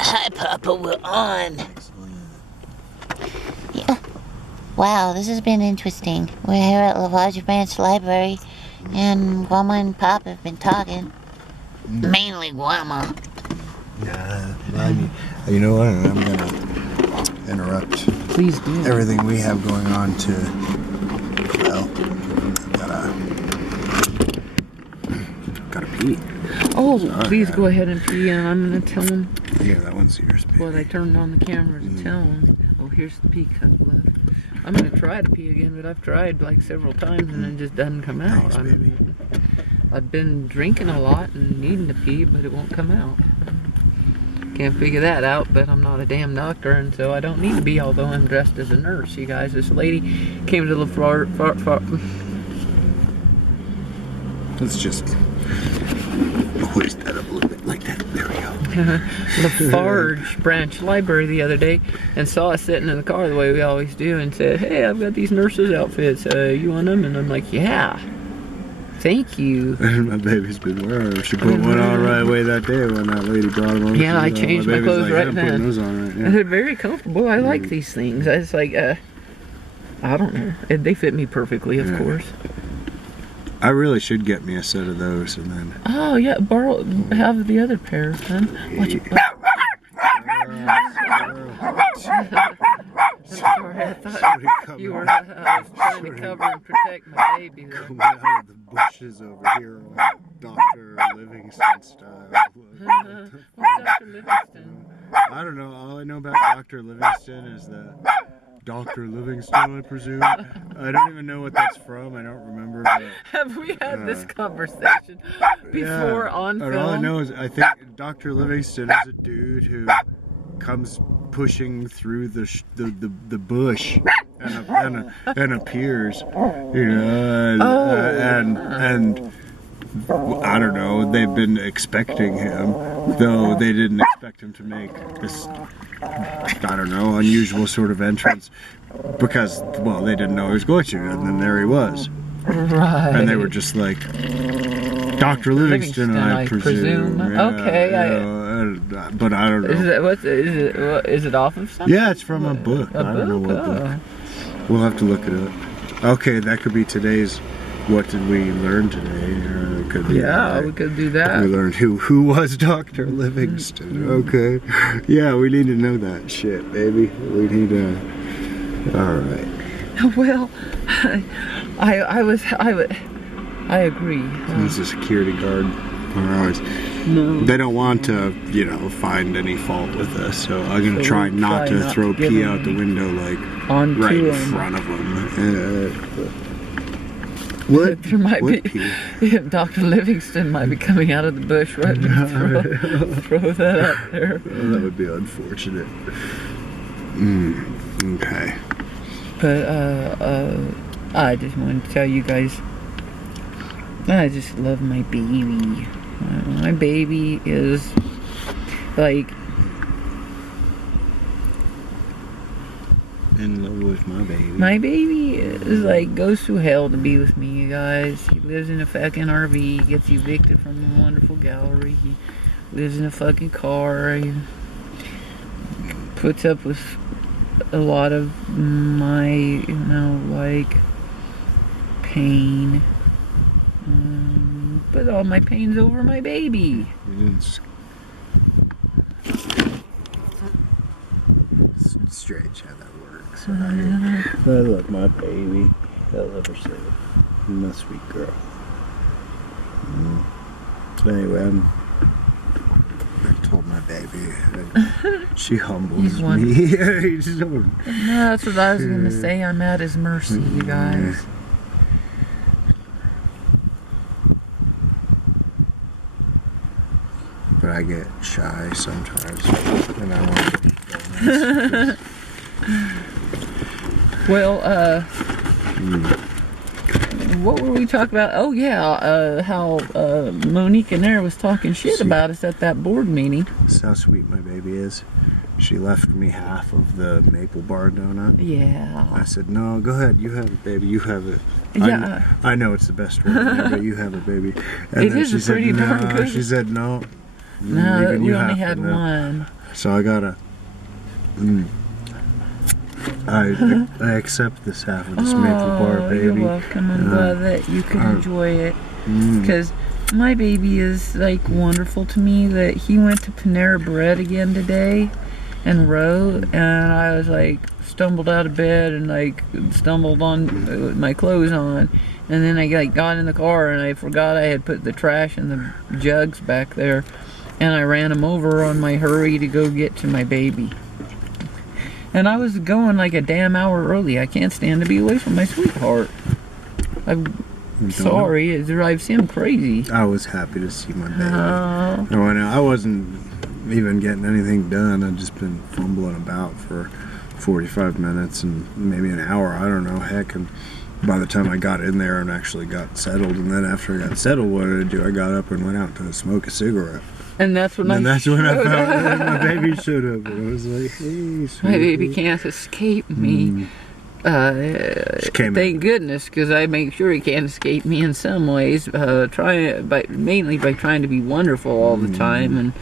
Hi, Papa, we're on. Yeah. Wow, this has been interesting. We're here at LaFarge Branch Library, and Grandma and Pop have been talking. Mainly Grandma. You know what? I'm gonna interrupt. Please do. Everything we have going on to, well, gotta pee. Oh, Sorry, please go ahead and pee, and I'm gonna tell him Yeah, that one's yours, baby. what I turned on the camera to tell him. Oh, here's the pee cup left. I'm gonna try to pee again, but I've tried like several times and it just doesn't come out. Thanks, baby. I've been drinking a lot and needing to pee, but it won't come out. Can't figure that out, but I'm not a damn doctor, and so I don't need to be, although I'm dressed as a nurse, you guys. This lady came to LaFarge. Let's just hoist that up a little bit like that. There we go. LaFarge Branch Library the other day and saw us sitting in the car the way we always do and said, "Hey, I've got these nurses' outfits. You want them?" And I'm like, "Yeah, thank you." And my baby's been wearing them. She put one on right away that day when that lady brought them on. Yeah, I changed my clothes right I'm now. putting those on right now. They're very comfortable. I like these things. It's like, I don't know. They fit me perfectly, of course. I really should get me a set of those and then. Oh yeah, have the other pair, then. Watch it. Sorry, I thought you were trying to cover and protect my baby there. Coming out of the bushes over here on Dr. Livingston style. What's Dr. Livingston? I don't know. All I know about Dr. Livingston is that Dr. Livingston, I presume. I don't even know what that's from. I don't remember. But, Have we had this conversation before on film? And all I know is I think Dr. Livingston is a dude who comes pushing through the bush and appears, you know, and I don't know. They've been expecting him, though they didn't expect him to make this, I don't know, unusual sort of entrance because, well, they didn't know he was going to, and then there he was. Right. And they were just like, Dr. Livingston, I presume. Yeah, Okay. But I don't know. Is it off of something? Yeah, it's from a book. I don't know what book. We'll have to look it up. Okay, that could be today's What Did We Learn Today? Or it could be we could do that. We learned who was Dr. Livingston. Okay. Yeah, we need to know that shit, baby. We need to. Alright. Well, I agree. He's a security guard. No. They don't want to, you know, find any fault with us, so I'm gonna try not to throw pee out the window like right in front of them. What? There might be. Dr. Livingston might be coming out of the bush right now. Throw that out there. Well, that would be unfortunate. Okay. But I just wanted to tell you guys, I just love my baby. My baby is like In love with my baby. my baby is like goes through hell to be with me, you guys. He lives in a fucking RV. He gets evicted from the wonderful gallery. He lives in a fucking car. He puts up with a lot of my, you know, like pain. But all my pain's over my baby. It's strange how that works. I love my baby. I love her so. My sweet girl. Anyway, I told my baby. She humbles me. No, that's what I was gonna say. I'm at his mercy, you guys. But I get shy sometimes, and I want to be nice. Well, what were we talking about? Oh yeah, how Monique and there was talking shit about us at that board meeting. That's how sweet my baby is. She left me half of the maple bar donut. Yeah. I said, no, go ahead, you have it, baby, you have it. Yeah. I know it's the best one ever, but you have it, baby. And it is a pretty darn good. She said, no. No, we only had one. So I gotta. I accept this half of this maple bar, baby. You're welcome. I'm glad that you can enjoy it. Because my baby is like wonderful to me. That he went to Panera Bread again today and wrote, and I was like stumbled out of bed and like stumbled on with my clothes on, and then I like got in the car and I forgot I had put the trash and the jugs back there, and I ran him over on my hurry to go get to my baby. And I was going like a damn hour early. I can't stand to be away from my sweetheart. I'm sorry, it drives him crazy. I was happy to see my baby. I wasn't even getting anything done. I'd just been fumbling about for 45 minutes and maybe an hour. I don't know, heck. And by the time I got in there and actually got settled, and then after I got settled, what did I do? I got up and went out to smoke a cigarette. And that's when I found my baby showed up. And I was like, hey, sweetie. My baby can't escape me. Thank goodness, because I make sure he can't escape me in some ways. Mainly by trying to be wonderful all the time, and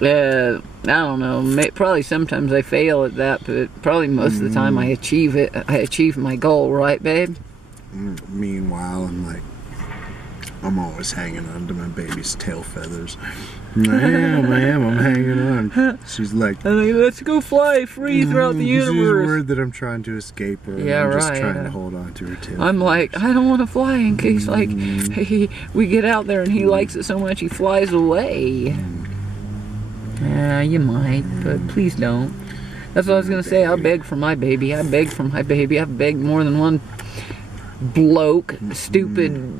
I don't know. Probably sometimes I fail at that, but probably most of the time I achieve it. I achieve my goal, right, babe? Meanwhile, I'm always hanging on to my baby's tail feathers. I'm hanging on. She's like, let's go fly free throughout the universe. She's worried that I'm trying to escape her. Yeah, I'm right. just trying to hold on to her tail. I'm like, I don't want to fly in case like we get out there and he likes it so much he flies away. Yeah, you might, but please don't. That's what I was gonna say. I'll beg for my baby. I beg for my baby. I've begged more than one bloke, stupid.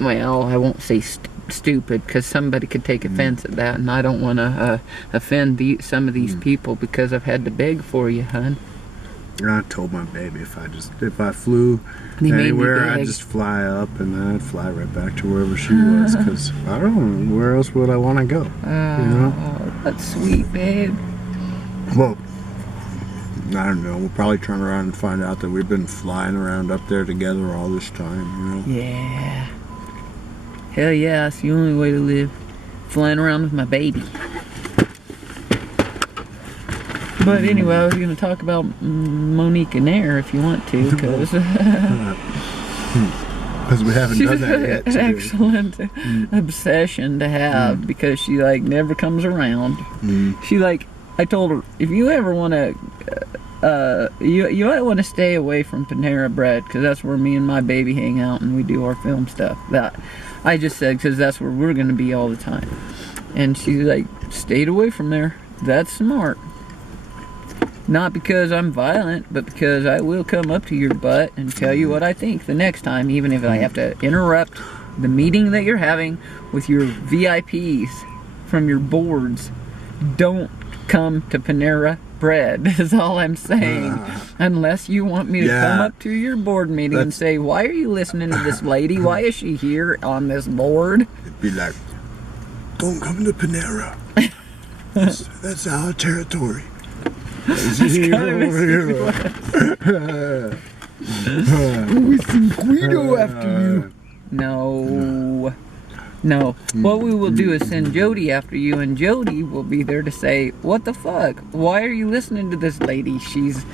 Well, I won't say stupid because somebody could take offense at that, and I don't want to offend some of these people because I've had to beg for you, hun. I told my baby if I flew anywhere, I'd just fly up and then I'd fly right back to wherever she was, because I don't know, where else would I want to go? Oh, that's sweet, babe. Well, I don't know. We'll probably turn around and find out that we've been flying around up there together all this time, Yeah. Hell yeah, it's the only way to live. Flying around with my baby. But anyway, I was going to talk about Monique and Air if you want to, because we haven't done that yet. An excellent obsession to have, because she like never comes around. She like, I told her, if you ever want to, you might want to stay away from Panera Bread, because that's where me and my baby hang out and we do our film stuff. That I just said because that's where we're going to be all the time. And she like stayed away from there. That's smart. Not because I'm violent, but because I will come up to your butt and tell you what I think the next time, even if I have to interrupt the meeting that you're having with your VIPs from your boards. Don't come to Panera Bread, is all I'm saying. Unless you want me to come up to your board meeting and say, why are you listening to this lady? Why is she here on this board? It'd be like, don't come to Panera. That's our territory. We think we go after you. No. What we will do is send Jody after you, and Jody will be there to say, what the fuck? Why are you listening to this lady? She's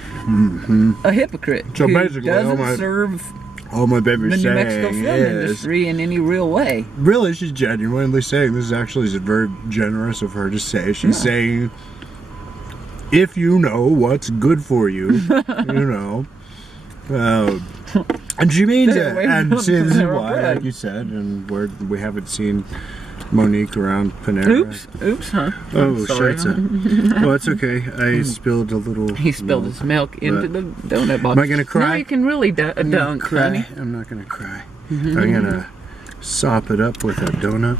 a hypocrite So who basically, doesn't serve all my baby's the New saying Mexico film industry in any real way. Really, she's genuinely saying, this is actually very generous of her to say. She's saying, if you know what's good for you, and she means it. And see, this is why, like you said, and we haven't seen Monique around Panera. Oops, huh? Oh, shit. Oh, it's okay. I spilled a little. He spilled his milk into the donut box. Am I gonna cry? No, you can really dunk, cry. honey. I'm not gonna cry. I'm gonna sop it up with a donut.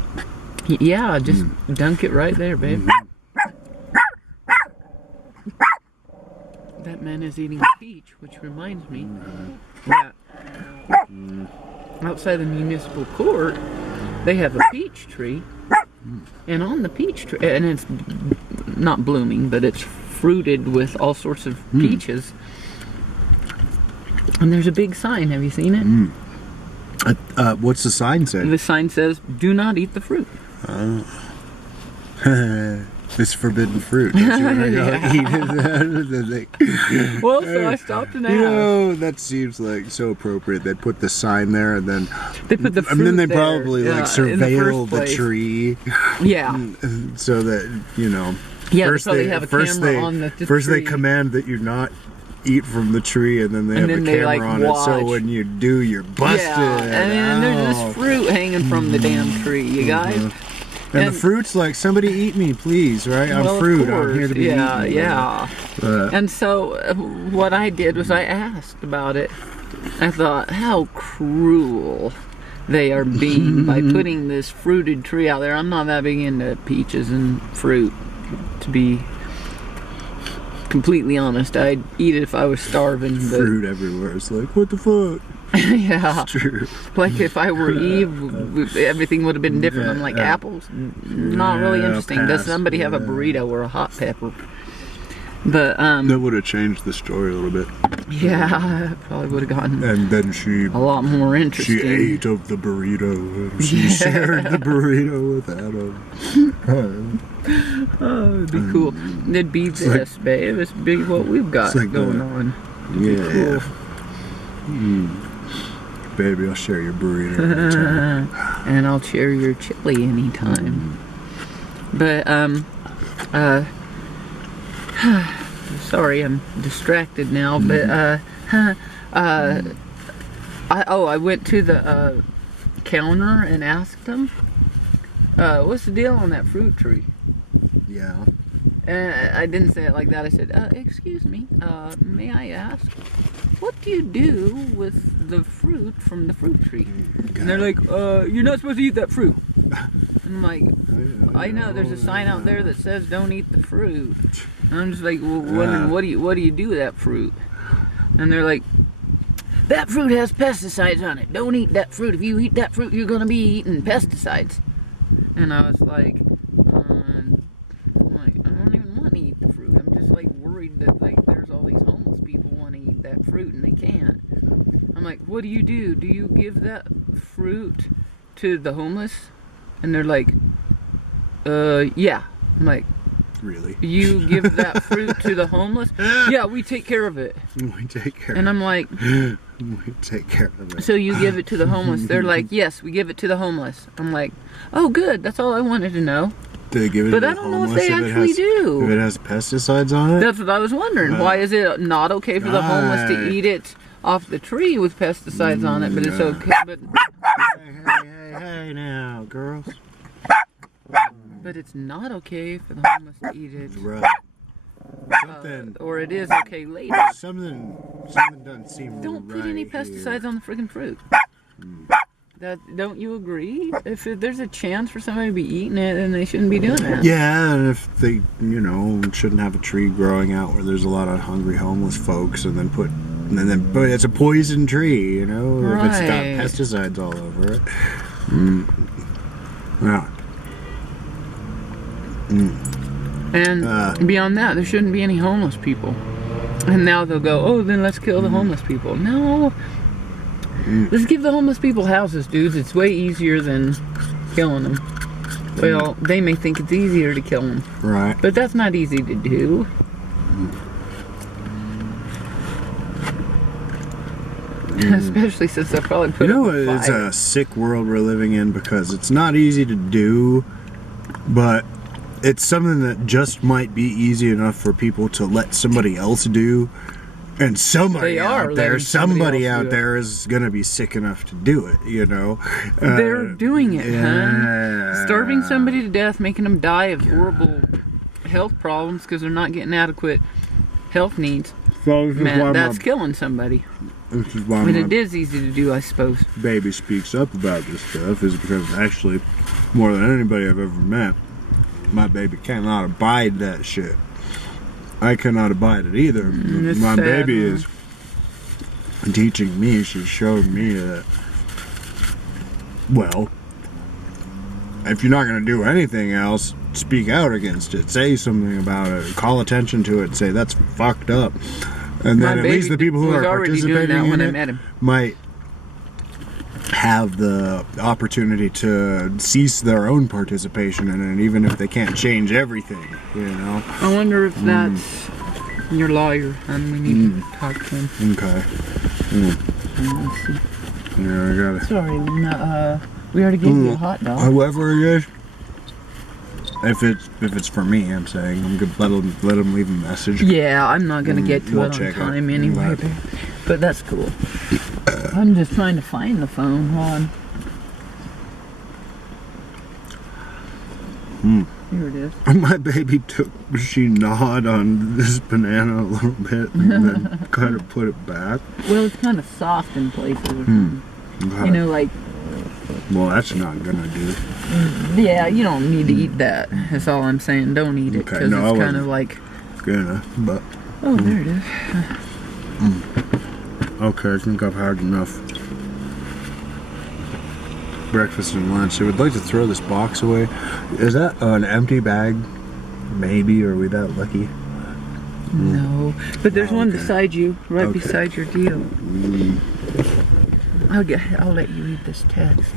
Yeah, just dunk it right there, babe. That man is eating peach, which reminds me that outside the municipal court, they have a peach tree, and on the peach tree, and it's not blooming, but it's fruited with all sorts of peaches. And there's a big sign. Have you seen it? What's the sign say? The sign says, "Do not eat the fruit." It's forbidden fruit. Don't you want to go eat it? Well, so I stopped and asked. You know, that seems like so appropriate. They'd put the sign there, and then They put the fruit and then they there, probably like surveil the place. tree. Yeah. So that Yeah, first they probably they have a first camera they on the first they tree. command that you not eat from the tree, and then they And have then a they, camera like, on it. So watch. when you do, you're busted. Yeah, and there's this fruit hanging from the damn tree, you guys. And the fruit's like, somebody eat me, please, right? I'm Well, of fruit. I'm course. here to be Yeah, eaten. yeah. And so what I did was I asked about it. I thought, how cruel they are being by putting this fruited tree out there. I'm not that big into peaches and fruit, to be completely honest. I'd eat it if I was starving. But Fruit everywhere. It's like, what the fuck? yeah. It's true. Like if I were Eve, everything would have been different. I'm like, apples? Not really Yeah, interesting. Does pass, somebody have a yeah. burrito or a hot pepper? But, That would have changed the story a little bit. yeah, probably would have gotten And then she a lot more interesting. She ate of the burrito, and she shared the burrito with Adam. Oh, it'd be cool. It'd be this, babe. It's be what we've got like going the- on. Yeah. Cool. Baby, I'll share your burrito anytime. And I'll share your chili anytime. But, sorry, I'm distracted now, but, I went to the, counter and asked them, what's the deal on that fruit tree? Yeah. And I didn't say it like that. I said, excuse me, may I ask, what do you do with the fruit from the fruit tree? And they're like, you're not supposed to eat that fruit. And I'm like, I know there's a sign out there that says don't eat the fruit. And I'm just like, well, what do you do with that fruit? And they're like, that fruit has pesticides on it. Don't eat that fruit. If you eat that fruit, you're gonna be eating pesticides. And I was like, I don't even want to eat the fruit. I'm just like worried that like there's all these homeless people want to eat that fruit and they can't. I'm like, what do you do? Do you give that fruit to the homeless? And they're like, yeah. I'm like, Really? you give that fruit to the homeless? Yeah, we take care of it. We take care. And I'm like, We take care of it. so you give it to the homeless? They're like, yes, we give it to the homeless. I'm like, oh, good. That's all I wanted to know. Do they give it But to I the don't know if homeless they actually If do. it has pesticides on it? That's what I was wondering. Why is it not okay for the homeless to Right. eat it off the tree with pesticides on it, but it's okay? Hey now, girls. But it's not okay for the homeless to eat it. Right. Something, Or it is okay later. something doesn't seem Don't right put any here. pesticides on the friggin' fruit. Don't you agree? If there's a chance for somebody to be eating it, then they shouldn't be doing that. Yeah, and if they, shouldn't have a tree growing out where there's a lot of hungry homeless folks, and then but it's a poison tree, if it's got Right. pesticides all over it. Yeah. And beyond that, there shouldn't be any homeless people. And now they'll go, oh, then let's kill the homeless people. No. Let's give the homeless people houses, dudes. It's way easier than killing them. Well, they may think it's easier to kill them. Right. But that's not easy to do. Especially since they'll probably put up a It's fire. a sick world we're living in because it's not easy to do, but it's something that just might be easy enough for people to let somebody else do. And somebody They are out there, letting somebody somebody else out do it. there is going to be sick enough to do it, They're doing it, yeah. huh? Starving somebody to death, making them die of horrible health problems because they're not getting adequate health needs. So this is Man, why that's killing somebody. this is why But my it is easy to do, I suppose. baby speaks up about this stuff is because actually, more than anybody I've ever met, my baby cannot abide that shit. I cannot abide it either. It's My sad, baby huh? is teaching me, she's showing me that, well, if you're not going to do anything else, speak out against it. Say something about it. Call attention to it. Say, that's fucked up. And then My at least the baby people who was are already doing participating that when in I it met him. might have the opportunity to cease their own participation in it, even if they can't change everything, you know. I wonder if that's your lawyer, and we need to talk to him. Okay. Let's see. Yeah, I got it. Sorry, we already gave you a hot dog. Whoever it is. If it's for me, I'm saying I'm gonna let them leave a message. Yeah, I'm not gonna get to we'll it on check time it. anyway, Right. but that's cool. I'm just trying to find the phone. Hold on. Here it is. My baby she gnawed on this banana a little bit and then kind of put it back. Well, it's kind of soft in places. Or something. Okay. You know, like. Well, that's not gonna do. Yeah, you don't need to eat that. That's all I'm saying. Don't eat it because it's kind of like. Gonna, but. Oh, there it is. Okay, I think I've had enough breakfast and lunch. I would like to throw this box away. Is that an empty bag? Maybe, or are we that lucky? No, but there's one Okay. beside you, right Okay. beside your deal. I'll let you read this text.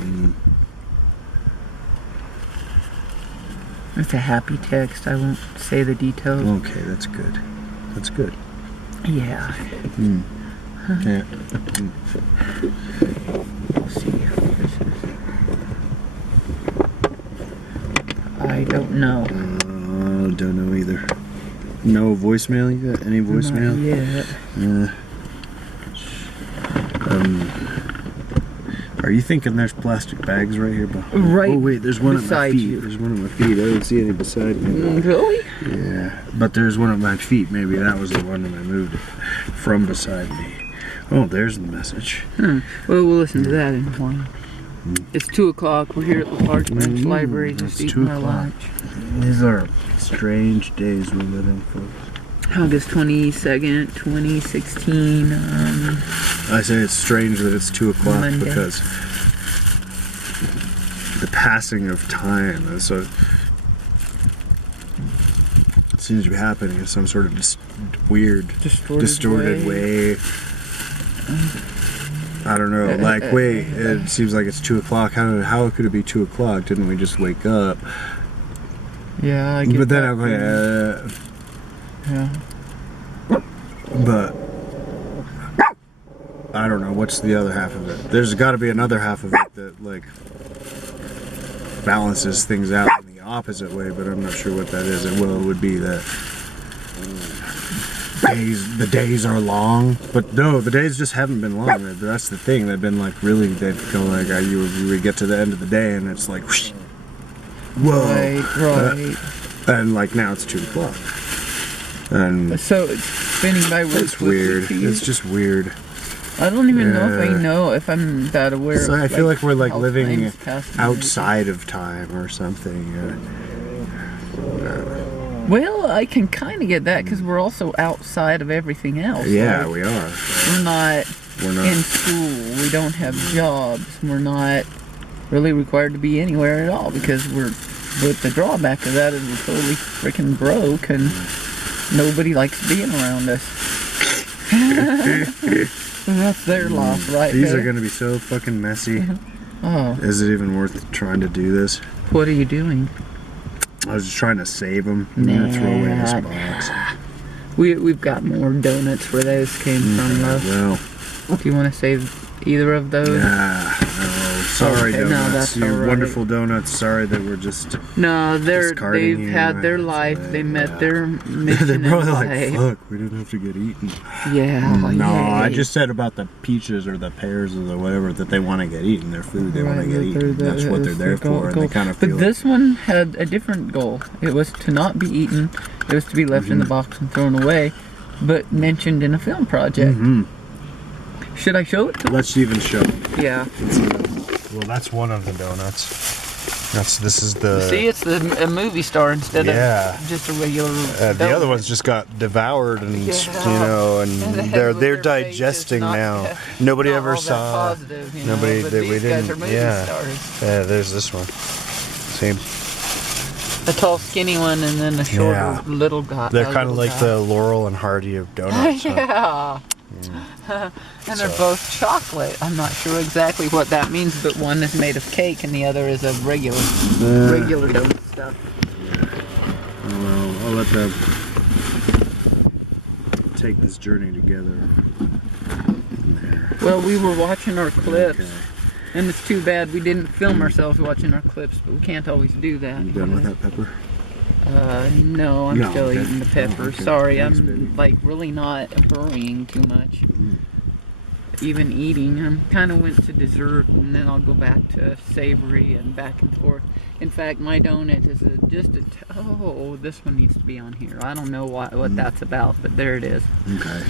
It's a happy text. I won't say the details. Okay, that's good. That's good. Yeah. Yeah. We'll see. I don't know. Don't know either. No voicemail? You got any voicemail? Yeah. Are you thinking there's plastic bags right here? Right. Oh wait, there's one at my beside feet. you. There's one at my feet. I don't see any beside me. Really? Yeah, but there's one at my feet. Maybe that was the one that I moved it from beside me. Oh, there's the message. Well, we'll listen to that in a while. It's 2 o'clock. We're here at LaFarge Branch Library just it's eating 2 our o'clock. lunch. These are strange days we live in, folks. August 22nd, 2016. I say it's strange that it's 2 o'clock Monday. because the passing of time is so. It seems to be happening in some sort of weird, distorted way. I don't know. Like, wait, it seems like it's 2 o'clock. How could it be 2 o'clock? Didn't we just wake up? Yeah, I get But then that. I'm like, Yeah. but I don't know. What's the other half of it? There's got to be another half of it that like balances things out in the opposite way, but I'm not sure what that is. It would be that the days are long, but no, the days just haven't been long. That's the thing. They've been like really. They've go like you would get to the end of the day and it's like, whoosh, whoa, Right. and like now it's 2 o'clock, and So it's spinning by words. it's weird. It's just weird. I don't even know if I'm that aware. So of, I feel like we're like how living time's passing. outside of time or something. Well, I can kind of get that because we're also outside of everything else. Yeah, Like, we are. we're not We're not. in school. We don't have jobs. We're not really required to be anywhere at all because we're. But the drawback of that is we're totally freaking broke and nobody likes being around us. And that's their loss, right? These there. are gonna be so fucking messy. Oh, Is it even worth trying to do this? what are you doing? I was just trying to save them. I'm gonna throw away this Nah. box. We've got more donuts where those came from, though. Well, Do you want to save either of those? yeah. No, sorry, Okay, no, donuts. that's You're alright. wonderful donuts. Sorry that we're just. No, Discarding they've you had their and life. so, They met yeah. their mission They're in probably like, life. fuck, we didn't have to get eaten. Yeah. No, I yay. just said about the peaches or the pears or the whatever that they want to get eaten. Their food they want to get eaten. That's what they're there for, and they kind of feel. But this one had a different goal. It was to not be eaten. It was to be left in the box and thrown away, but mentioned in a film project. Should I show it to Let's even show. Yeah. Well, that's one of the donuts. This is the. See, it's a movie star instead Yeah. of just a regular. The other ones just got devoured, and Yeah. you know, and they're With their digesting faces now. not- Nobody not ever all that saw. positive, you Nobody. know, but They, these we guys didn't. are movie Yeah. stars. Yeah. There's this one. Same. A tall, skinny one, and then a shorter, Yeah. little guy. They're kind of like the Laurel and Hardy of donuts. Huh? Yeah. And they're both chocolate. I'm not sure exactly what that means, but one is made of cake and the other is of regular donut stuff. Well, I'll let them take this journey together. Well, we were watching our clips, Okay. and it's too bad we didn't film ourselves watching our clips, but we can't always do that. You done with that pepper? No, I'm still okay. eating the pepper. Oh, okay. Sorry, Thanks, I'm baby. like really not hurrying too much. Even eating, I kind of went to dessert, and then I'll go back to savory and back and forth. In fact, my donut is oh, this one needs to be on here. I don't know what that's about, but there it is. Okay.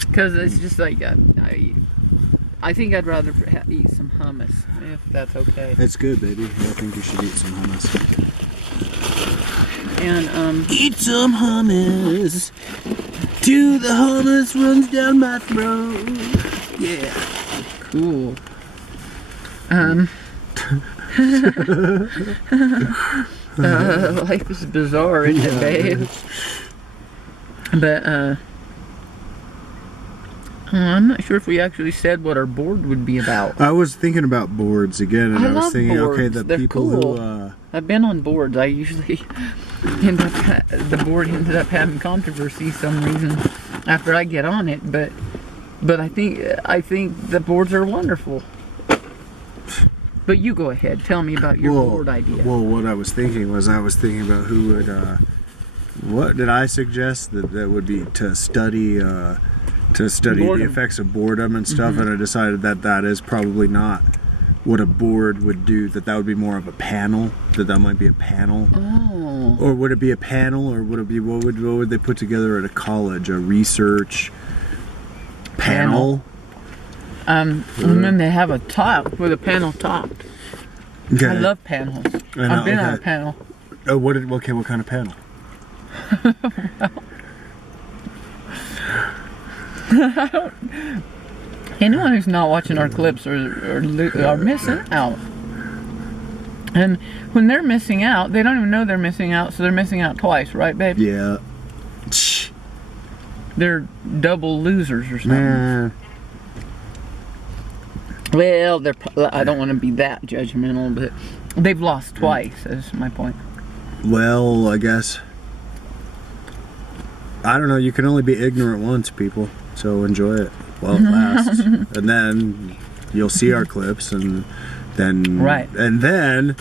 Because it's just like I think I'd rather eat some hummus if that's okay. It's good, baby. I think you should eat some hummus. And Eat some hummus. Till the hummus runs down my throat. Yeah. cool. Life is bizarre, isn't it, babe? But I'm not sure if we actually said what our board would be about. I was thinking about boards again, and I was love thinking, okay, boards. the They're people cool. who I've been on boards. I usually the board ended up having controversy some reason after I get on it, but I think the boards are wonderful. But you go ahead. Tell me about your board idea. Well, what I was thinking about who would. What did I suggest that would be to study the effects of boredom and stuff, and I decided that is probably not what a board would do. That would be more of a panel. That might be a panel. Oh. Or would it be a panel, or would it be what would they put together at a college? A research panel. And then they have a top with a panel top. Okay. I love panels. I know, I've been on a okay. panel. Oh, what kind of panel? Anyone who's not watching our clips are missing out. And when they're missing out, they don't even know they're missing out, so they're missing out twice, right, babe? Yeah. They're double losers or something. Man. Well, I don't want to be that judgmental, but they've lost twice, is my point. Well, I guess. I don't know. You can only be ignorant once, people. So enjoy it while it lasts. And then you'll see our clips, and then Right. And then